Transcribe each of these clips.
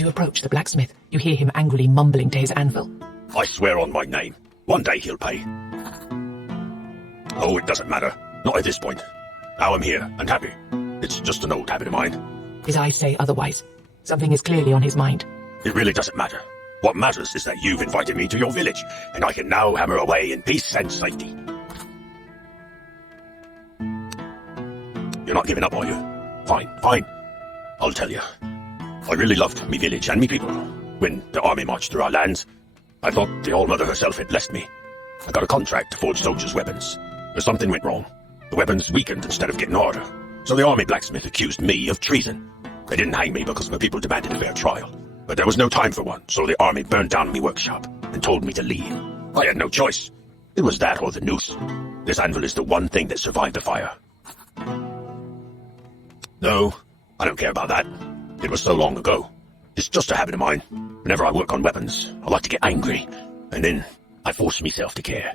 As you approach the blacksmith, you hear him angrily mumbling to his anvil. I swear on my name, one day he'll pay. Oh, it doesn't matter. Not at this point. Now I'm here and happy. It's just an old habit of mine. His eyes say otherwise. Something is clearly on his mind. It really doesn't matter. What matters is that you've invited me to your village, and I can now hammer away in peace and safety. You're not giving up, are you? Fine. I'll tell you. I really loved me village and me people. When the army marched through our lands, I thought the All-Mother herself had blessed me. I got a contract to forge soldiers' weapons. But something went wrong. The weapons weakened instead of getting harder. So the army blacksmith accused me of treason. They didn't hang me because my people demanded a fair trial. But there was no time for one, so the army burned down my workshop and told me to leave. I had no choice. It was that or the noose. This anvil is the one thing that survived the fire. No, I don't care about that. It was so long ago. It's just a habit of mine. Whenever I work on weapons, I like to get angry. And then I force myself to care.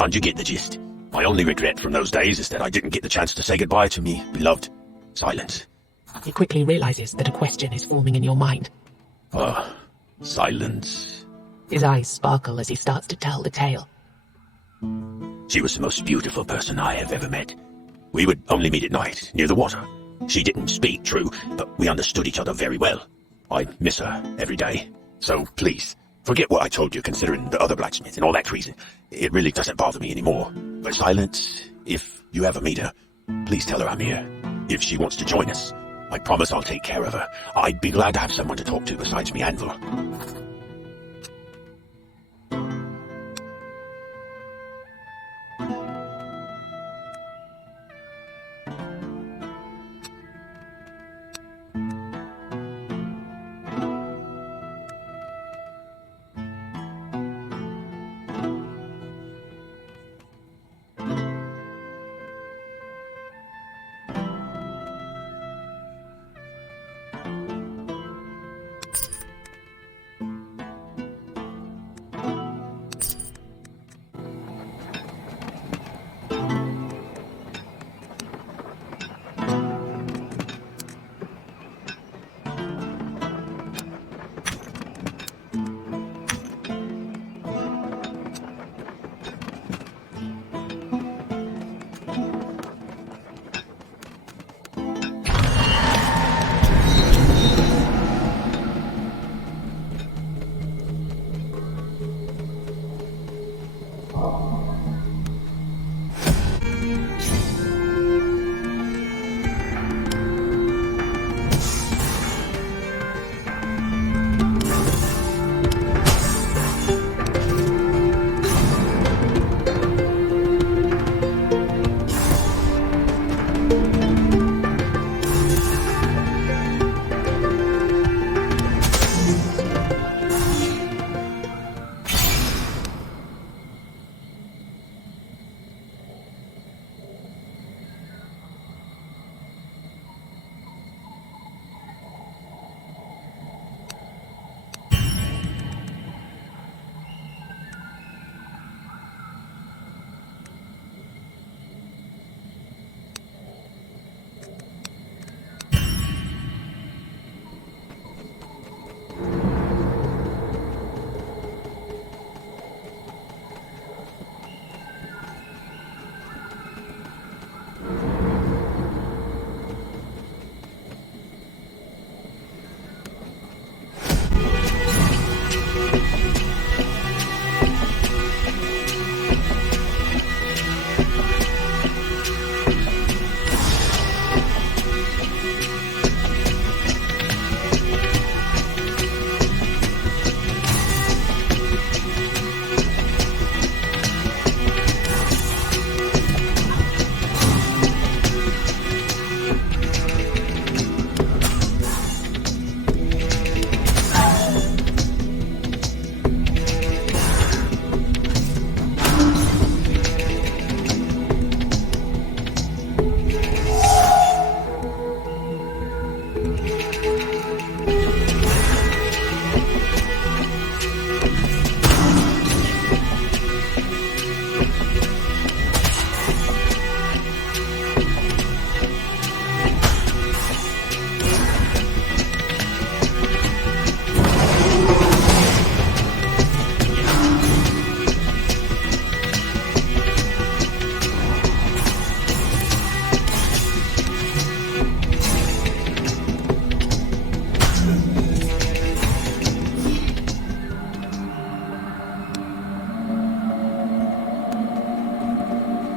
And you get the gist. My only regret from those days is that I didn't get the chance to say goodbye to me beloved Silence. He quickly realizes that a question is forming in your mind. Silence. His eyes sparkle as he starts to tell the tale. She was the most beautiful person I have ever met. We would only meet at night, near the water. She didn't speak, true, but we understood each other very well. I miss her every day. So please, forget what I told you considering the other blacksmith and all that treason. It really doesn't bother me anymore. But Silence, if you ever meet her, please tell her I'm here. If she wants to join us, I promise I'll take care of her. I'd be glad to have someone to talk to besides me anvil.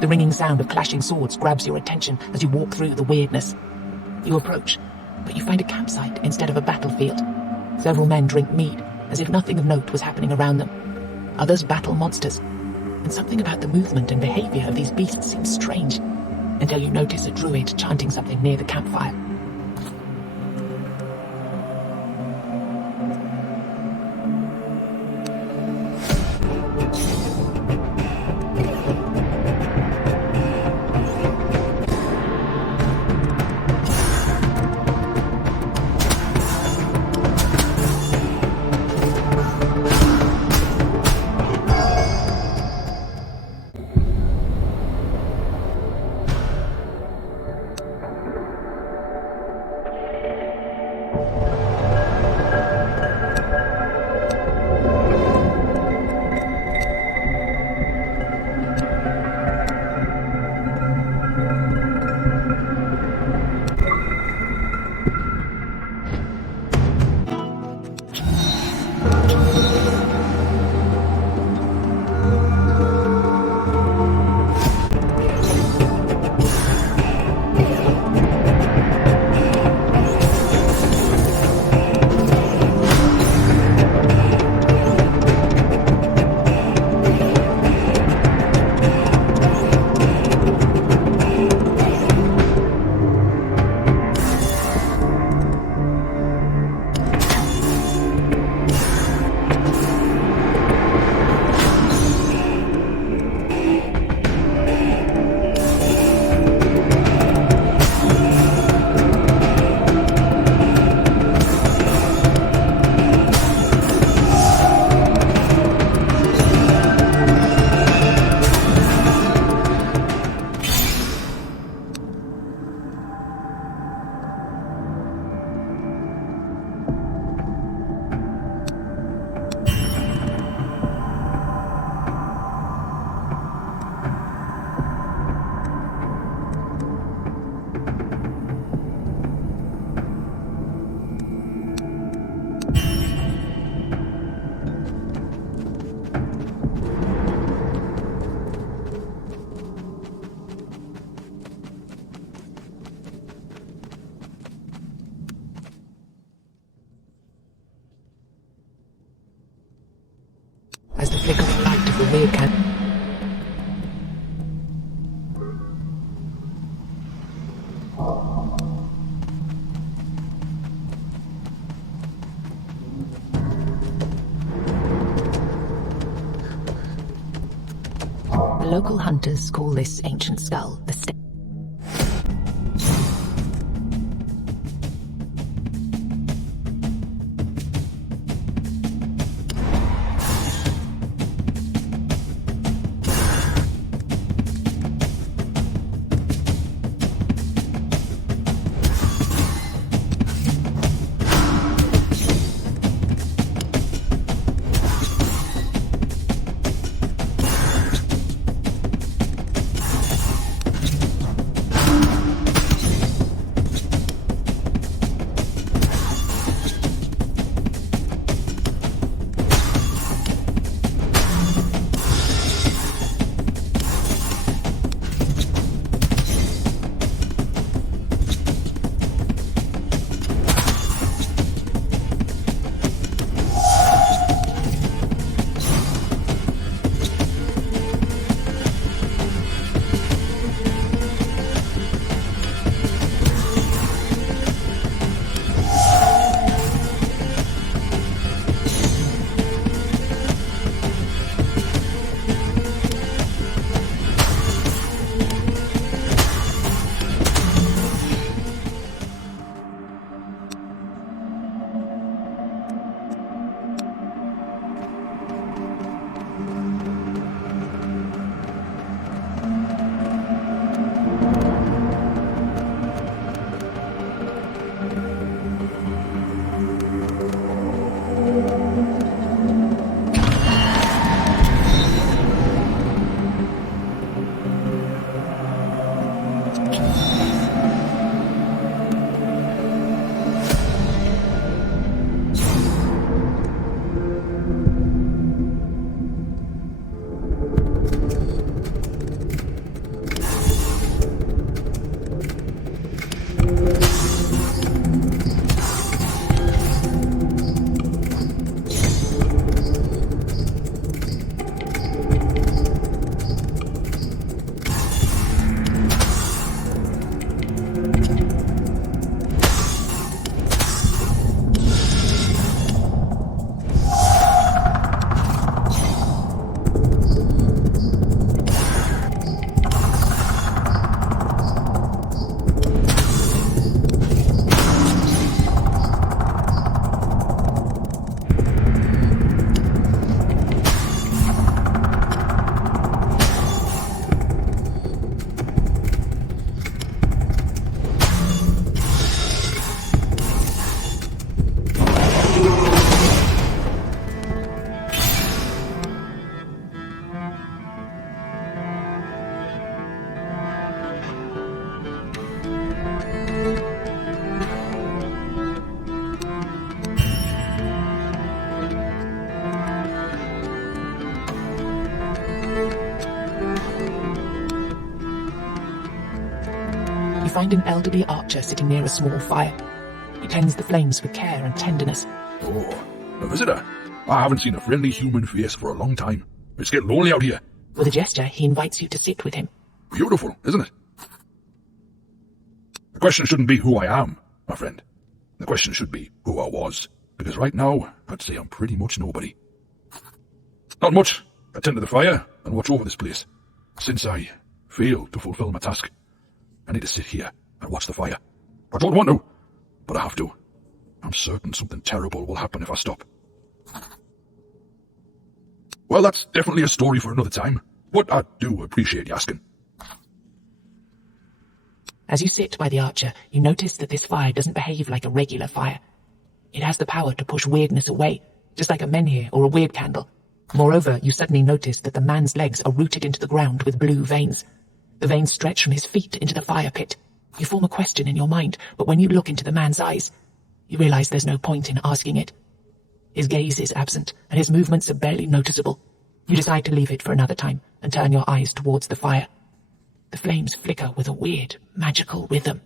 The ringing sound of clashing swords grabs your attention as you walk through the weirdness. You approach, but you find a campsite instead of a battlefield. Several men drink mead, as if nothing of note was happening around them. Others battle monsters, and something about the movement and behavior of these beasts seems strange, until you notice a druid chanting something near the campfire. As the flickering light of the rear candle the local hunters call this ancient skull the find an elderly archer sitting near a small fire. He tends the flames with care and tenderness. Oh, a visitor. I haven't seen a friendly human face for a long time. It's getting lonely out here. With a gesture, he invites you to sit with him. Beautiful, isn't it? The question shouldn't be who I am, my friend. The question should be who I was. Because right now, I'd say I'm pretty much nobody. Not much. I tend to the fire and watch over this place. Since I failed to fulfill my task, I need to sit here and watch the fire. I don't want to, but I have to. I'm certain something terrible will happen if I stop. Well, that's definitely a story for another time, but I do appreciate you asking. As you sit by the archer, you notice that this fire doesn't behave like a regular fire. It has the power to push weirdness away, just like a menhir or a weird candle. Moreover, you suddenly notice that the man's legs are rooted into the ground with blue veins. The veins stretch from his feet into the fire pit. You form a question in your mind, but when you look into the man's eyes, you realize there's no point in asking it. His gaze is absent, and his movements are barely noticeable. You decide to leave it for another time and turn your eyes towards the fire. The flames flicker with a weird, magical rhythm.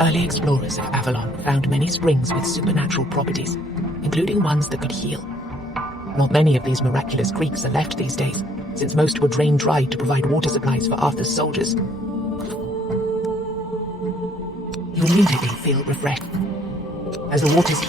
Early explorers of Avalon found many springs with supernatural properties, including ones that could heal. Not many of these miraculous creeks are left these days, since most were drained dry to provide water supplies for Arthur's soldiers. You immediately feel refreshed. As the waters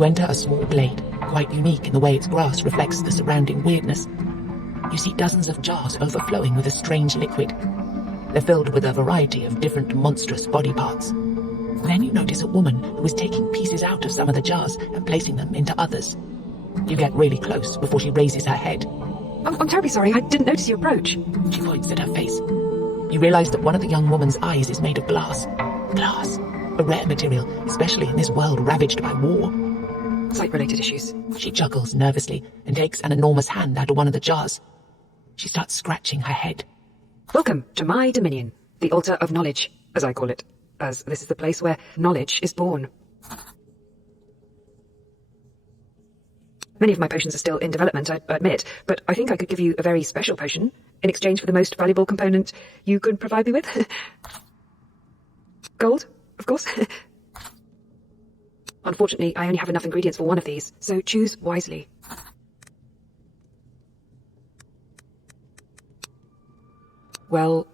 You enter a small glade, quite unique in the way its grass reflects the surrounding weirdness. You see dozens of jars overflowing with a strange liquid. They're filled with a variety of different monstrous body parts. Then you notice a woman who is taking pieces out of some of the jars and placing them into others. You get really close before she raises her head. I'm terribly sorry, I didn't notice your approach. She points at her face. You realize that one of the young woman's eyes is made of glass. Glass. A rare material, especially in this world ravaged by war. Sight-related issues. She chuckles nervously and takes an enormous hand out of one of the jars. She starts scratching her head. Welcome to my dominion, the altar of knowledge, as I call it, as this is the place where knowledge is born. Many of my potions are still in development, I admit, but I think I could give you a very special potion in exchange for the most valuable component you could provide me with. Gold, of course. Unfortunately, I only have enough ingredients for one of these, so choose wisely. Well,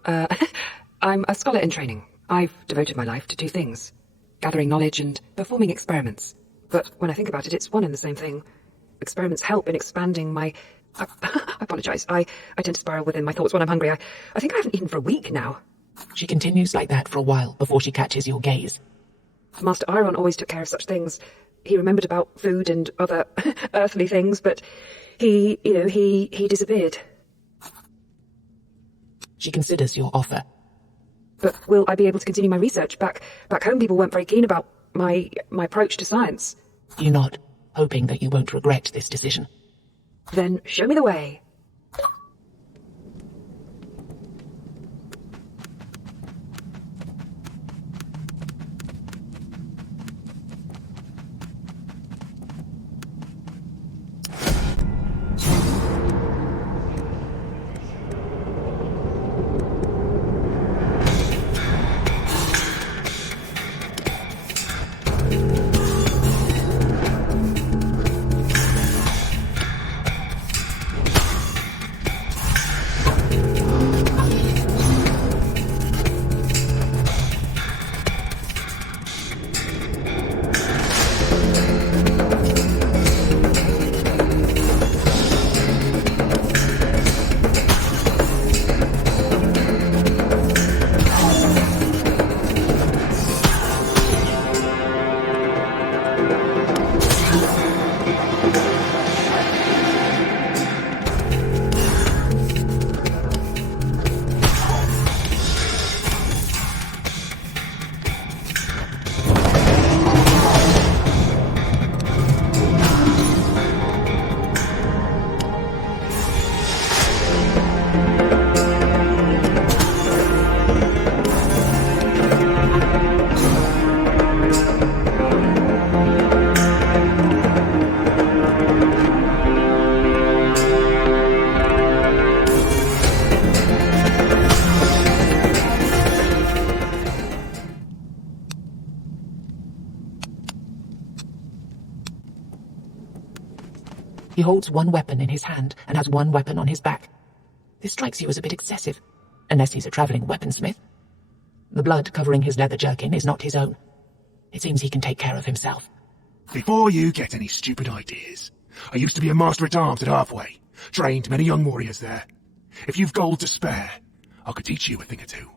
I'm a scholar in training. I've devoted my life to two things: gathering knowledge and performing experiments. But when I think about it, it's one and the same thing. Experiments help in expanding my... I apologise. I tend to spiral within my thoughts when I'm hungry. I think I haven't eaten for a week now. She continues like that for a while before she catches your gaze. Master Iron always took care of such things. He remembered about food and other earthly things, but he disappeared. She considers your offer. But will I be able to continue my research? Back home, people weren't very keen about my approach to science. You nod, hoping that you won't regret this decision. Then show me the way. He holds one weapon in his hand and has one weapon on his back. This strikes you as a bit excessive, unless he's a travelling weaponsmith. The blood covering his leather jerkin is not his own. It seems he can take care of himself. Before you get any stupid ideas, I used to be a master-at-arms at Halfway. Trained many young warriors there. If you've gold to spare, I could teach you a thing or two.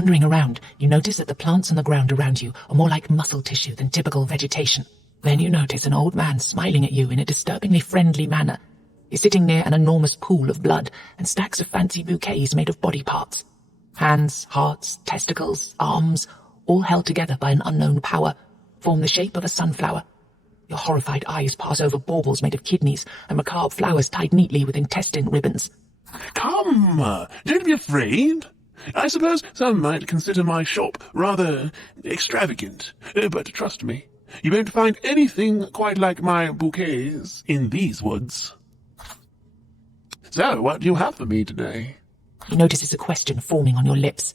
Wandering around, you notice that the plants on the ground around you are more like muscle tissue than typical vegetation. Then you notice an old man smiling at you in a disturbingly friendly manner. He's sitting near an enormous pool of blood and stacks of fancy bouquets made of body parts. Hands, hearts, testicles, arms, all held together by an unknown power, form the shape of a sunflower. Your horrified eyes pass over baubles made of kidneys and macabre flowers tied neatly with intestine ribbons. Come, don't be afraid. I suppose some might consider my shop rather extravagant, but trust me, you won't find anything quite like my bouquets in these woods. So, what do you have for me today? He notices a question forming on your lips.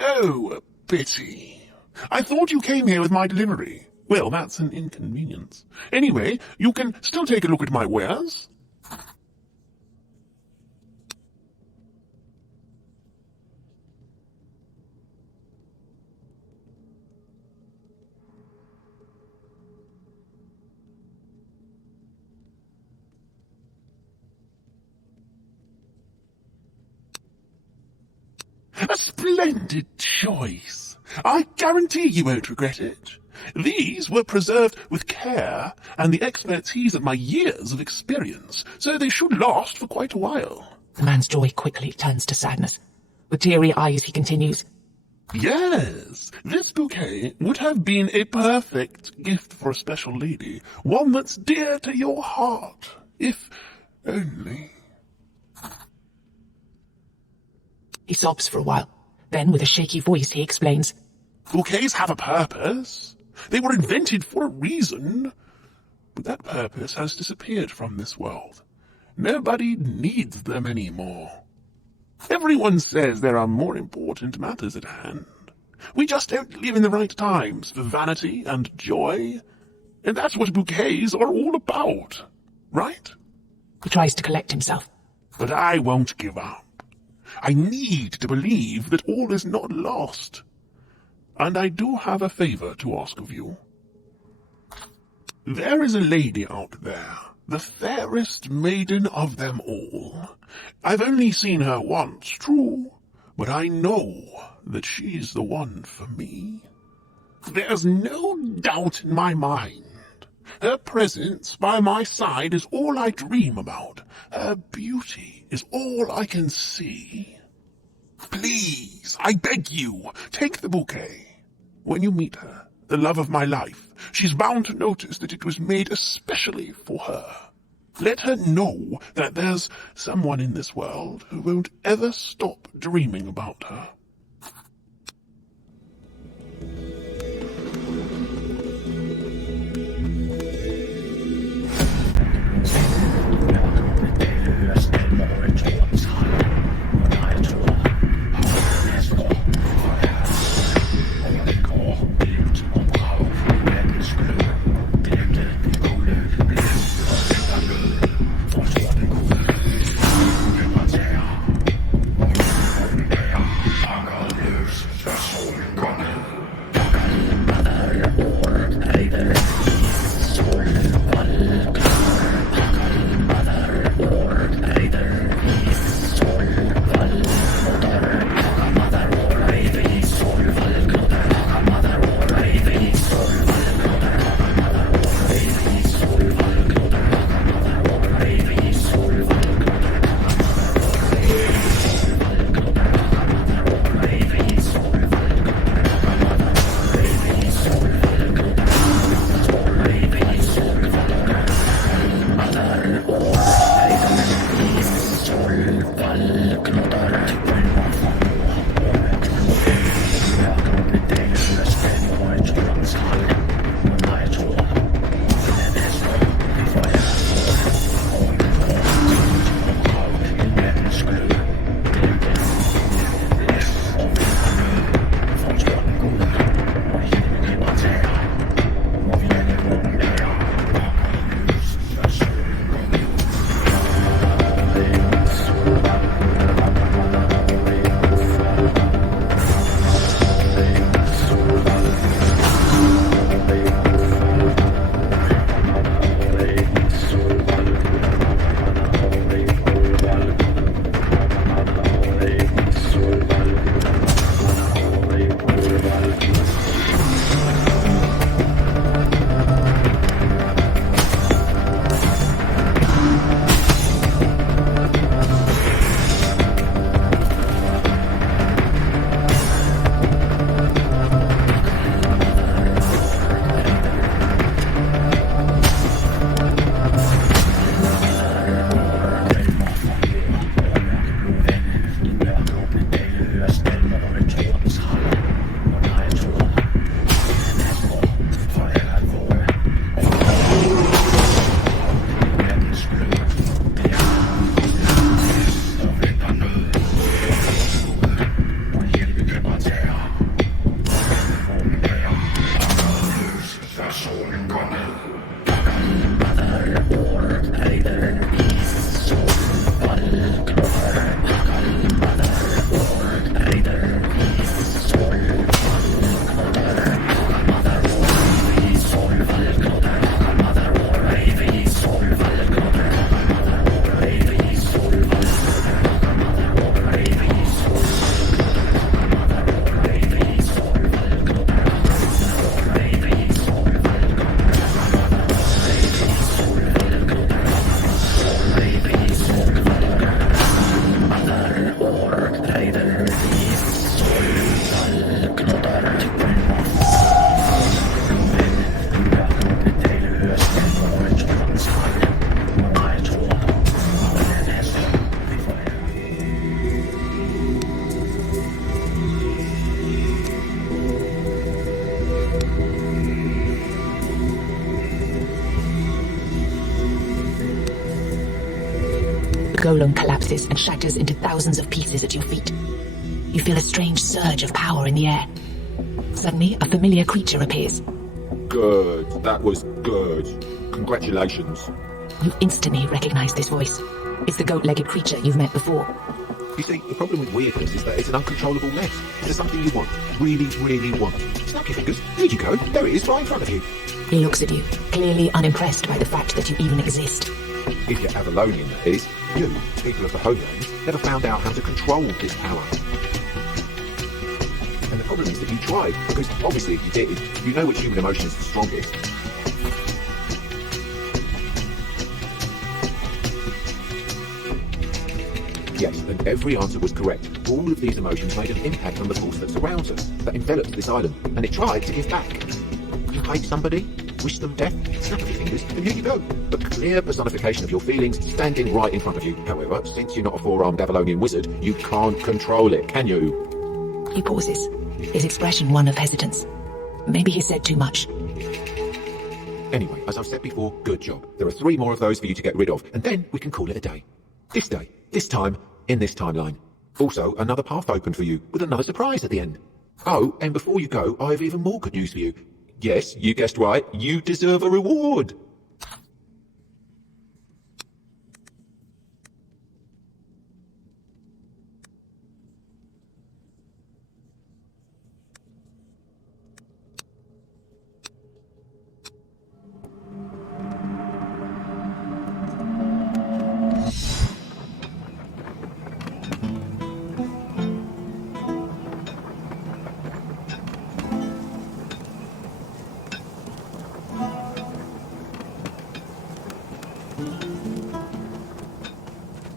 Oh, pity. I thought you came here with my delivery. Well, that's an inconvenience. Anyway, you can still take a look at my wares. A splendid choice. I guarantee you won't regret it. These were preserved with care and the expertise of my years of experience, so they should last for quite a while. The man's joy quickly turns to sadness. With teary eyes, he continues, Yes, this bouquet would have been a perfect gift for a special lady, one that's dear to your heart, if only... He sobs for a while. Then, with a shaky voice, he explains, Bouquets have a purpose. They were invented for a reason. But that purpose has disappeared from this world. Nobody needs them anymore. Everyone says there are more important matters at hand. We just don't live in the right times for vanity and joy. And that's what bouquets are all about, right? He tries to collect himself. But I won't give up. I need to believe that all is not lost. And I do have a favor to ask of you. There is a lady out there, the fairest maiden of them all. I've only seen her once, true, but I know that she's the one for me. There's no doubt in my mind. Her presence by my side is all I dream about. Her beauty is all I can see. Please, I beg you, take the bouquet. When you meet her, the love of my life, she's bound to notice that it was made especially for her. Let her know that there's someone in this world who won't ever stop dreaming about her. The golem collapses and shatters into thousands of pieces at your feet. You feel a strange surge of power in the air. Suddenly, a familiar creature appears. Good. That was good. Congratulations. You instantly recognize this voice. It's the goat-legged creature you've met before. You see, the problem with weirdness is that it's an uncontrollable mess. It's something you want. Really, really want. Snap your fingers. There you go. There it is, right in front of you. He looks at you, clearly unimpressed by the fact that you even exist. If you're Avalonian, that is, you, people of the homelands, never found out how to control this power. And the problem is that you tried, because obviously if you did, you know which human emotion is the strongest. Yes, and every answer was correct. All of these emotions made an impact on the force that surrounds us, that envelops this island, and it tried to give back. You hate somebody? Wish them death? Snap of your fingers, and here you go. A clear personification of your feelings standing right in front of you. However, since you're not a four-armed Avalonian wizard, you can't control it, can you? He pauses, his expression one of hesitance. Maybe he said too much. Anyway, as I've said before, good job. There are 3 more of those for you to get rid of, and then we can call it a day. This time, in this timeline. Also, another path open for you, with another surprise at the end. Oh, and before you go, I have even more good news for you. Yes, you guessed right, you deserve a reward.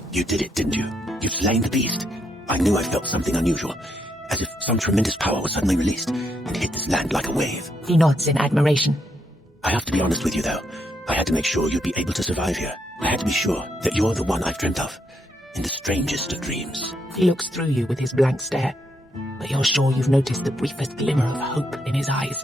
You did it, didn't you? You've slain the beast. I knew I felt something unusual, as if some tremendous power was suddenly released and hit this land like a wave. He nods in admiration. I have to be honest with you, though. I had to make sure you'd be able to survive here. I had to be sure that you're the one I've dreamt of, in the strangest of dreams. He looks through you with his blank stare, but you're sure you've noticed the briefest glimmer of hope in his eyes.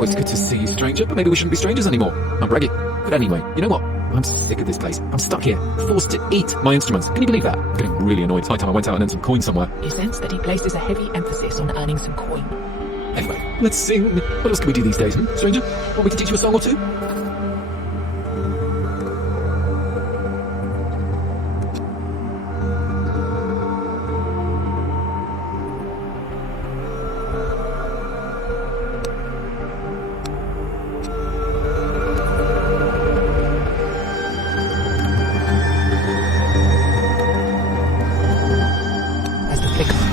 Oh, it's good to see you, stranger, but maybe we shouldn't be strangers anymore. I'm Greggy. But anyway, you know what? I'm sick of this place. I'm stuck here, forced to eat my instruments. Can you believe that? I'm getting really annoyed. It's high time I went out and earned some coin somewhere. You sense that he places a heavy emphasis on earning some coin. Anyway, let's sing. What else can we do these days, stranger? Want me to teach you a song or two? As the flicker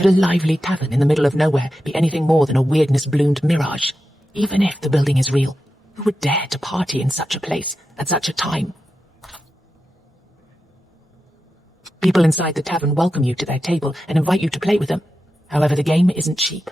Could a lively tavern in the middle of nowhere be anything more than a weirdness-bloomed mirage? Even if the building is real, who would dare to party in such a place at such a time? People inside the tavern welcome you to their table and invite you to play with them. However, the game isn't cheap.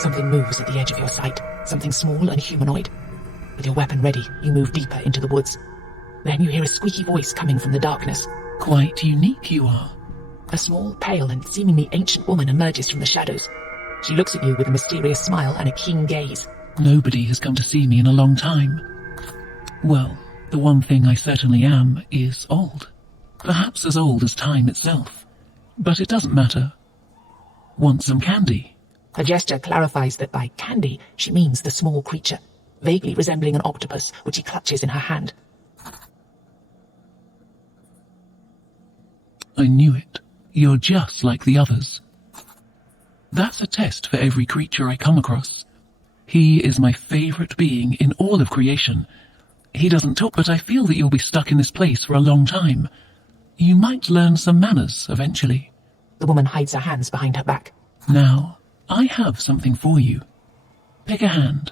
Something moves at the edge of your sight, something small and humanoid. With your weapon ready, you move deeper into the woods. Then you hear a squeaky voice coming from the darkness. Quite unique you are. A small, pale and seemingly ancient woman emerges from the shadows. She looks at you with a mysterious smile and a keen gaze. Nobody has come to see me in a long time. Well, the one thing I certainly am is old. Perhaps as old as time itself. But it doesn't matter. Want some candy? Her gesture clarifies that by candy, she means the small creature, vaguely resembling an octopus, which she clutches in her hand. I knew it. You're just like the others. That's a test for every creature I come across. He is my favorite being in all of creation. He doesn't talk, but I feel that you'll be stuck in this place for a long time. You might learn some manners eventually. The woman hides her hands behind her back. Now, I have something for you. Pick a hand.